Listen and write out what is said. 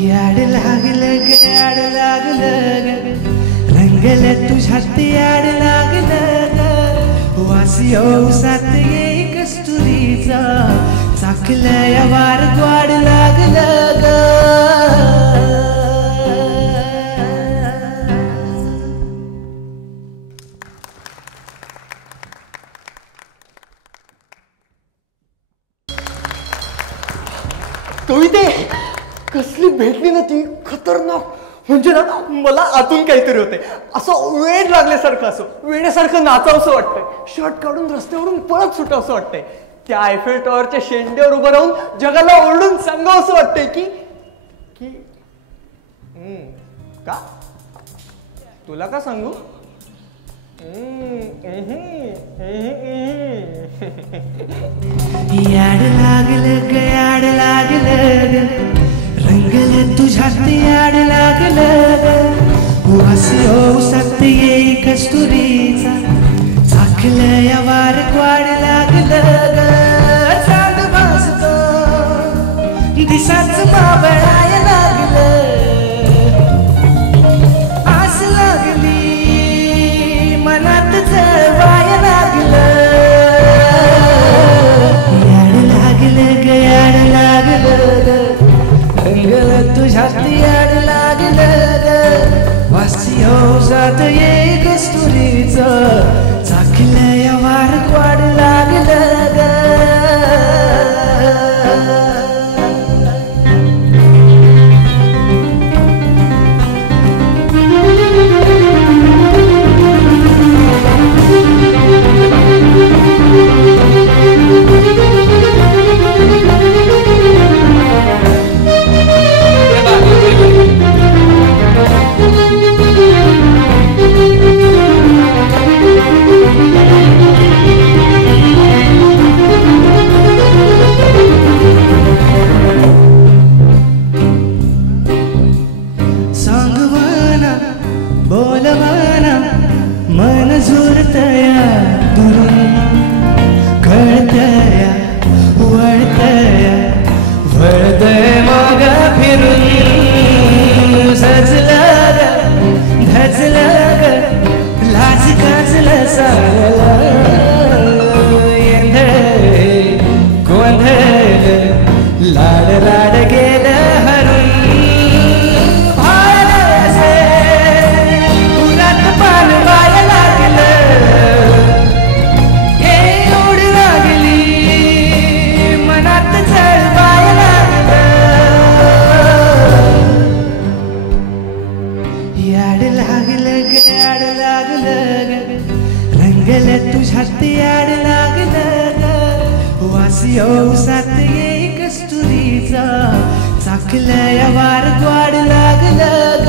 याड लागलं ग याड लागलं ग रंगलं तुझ्यात याड लागलं ग वासी औसात ये कस्तुरीचा चाकलं या वार ग्वाड लागलं ग कविते कसली भेटली ना ती खतरनाक म्हणजे ना मला आतून काहीतरी होते असं वेड लागल्यासारखं असं वेड्यासारखं नाचावंसं वाटतंय शर्ट काढून रस्त्यावरून पळत सुटावंसं वाटतंय त्या आयफेल टॉवरच्या शेंड्यावर उभं राहून जगाला ओरडून सांगावंसं वाटतंय की का तुला का सांगू याड लागलं ग याड लागलं ग रंगलं तुझ्यात याड लागलं ग वासी औसात ये कस्तुरीचा चाकलं या वार ग्वाड लागलं ग चांद भासतो दिसाच बाबळाय लागलं आस लागली मनात जळवाय लागलं याड लागलं ग याड लागलं ग रंगलं तुझ्यात याड लागलं ग वासी औसात ये कस्तुरीचं चाकलं या वार ग्वाड लागलं ग बोलवाना मन झुरतया दुरून कळतया वळतया वळतय मग फिरून सजलं ग धजलं ग लाज गाजलं सारलं येंधळ गोंधळ लाड लाड गेलं हरून याड लागलं ग याड लागलं ग रंगलं तुझ्यात याड लागलं ग वासी औसात ये कस्तुरीचा चाकलं या वार ग्वाड लागलं